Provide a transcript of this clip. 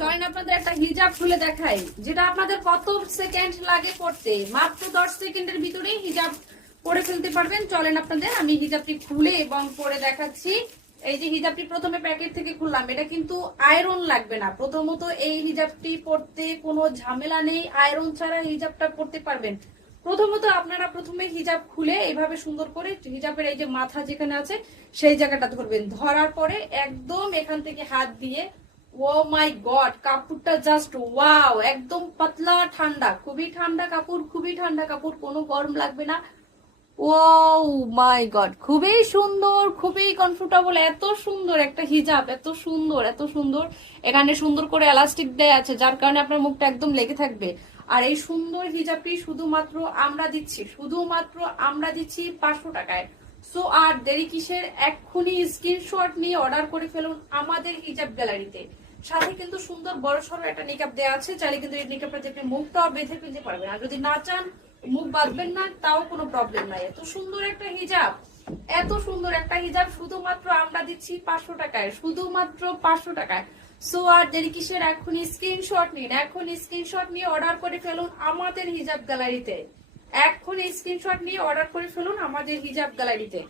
চলেন আপনাদের একটা হিজাব খুলে দেখাই, যেটা আপনাদের কত সেকেন্ড লাগে করতে। মাত্র 10 সেকেন্ডের ভিতরেই হিজাব করে ফেলতে পারবেন। চলেন আপনাদের আমি হিজাবটি খুলে এবং পরে দেখাচ্ছি। এই যে হিজাবটি প্রথমে প্যাকেট থেকে খুললাম, এটা কিন্তু আয়রন লাগবে না। প্রথমত এই হিজাবটি পরতে কোনো ঝামেলা নেই, আয়রন ছাড়া হিজাবটা পরতে পারবেন। প্রথমত আপনারা প্রথমে হিজাব খুলে এইভাবে সুন্দর করে হিজাবের এই যে মাথা যেখানে আছে সেই জায়গাটা ধরবেন। ধরার পরে একদম এখান থেকে হাত দিয়ে, ও মাই গড, কাপড়টা জাস্ট ওয়াও, একদম পাতলা ঠান্ডা, খুবই ঠান্ডা কাপড়, খুবই ঠান্ডা কাপড়, কোনো গরম লাগবে না। ও মাই গড, খুবই সুন্দর, খুবই কমফোর্টেবল, এত সুন্দর একটা হিজাব, এত সুন্দর, এত সুন্দর। এখানে সুন্দর করে এলাস্টিক দেয়া আছে, যার কারণে আপনার মুখটা একদম লেগে থাকবে। আর এই সুন্দর হিজাবটি শুধুমাত্র আমরা দিচ্ছি, শুধুমাত্র আমরা দিচ্ছি 500 টাকায়। সো আর দেরি কিসের, এক্ষুনি স্ক্রিনশট নিয়ে অর্ডার করে ফেলুন আমাদের হিজাব গ্যালারিতে। সাথে কিন্তু সুন্দর বড় সড়ো একটা নিকাব দেওয়া আছে, চাইলে কিন্তু এই নিকাবটা দিয়ে আপনি মুখটাও বেঁধে ফেলতে পারবেন। আর যদি না চান মুখ বাঁধবেন না, তাও কোনো প্রবলেম নাই। এত সুন্দর একটা হিজাব, এত সুন্দর একটা হিজাব শুধুমাত্র আমরা দিচ্ছি 500 টাকায়, শুধুমাত্র 500 টাকায়। সো আর দেরি কিসের, এখনই স্ক্রিনশট নিন, এখনই স্ক্রিনশট নিয়ে অর্ডার করে ফেলুন আমাদের হিজাব গ্যালারিতে। এখনই স্ক্রিনশট নিয়ে অর্ডার করে ফেলুন আমাদের হিজাব গ্যালারিতে।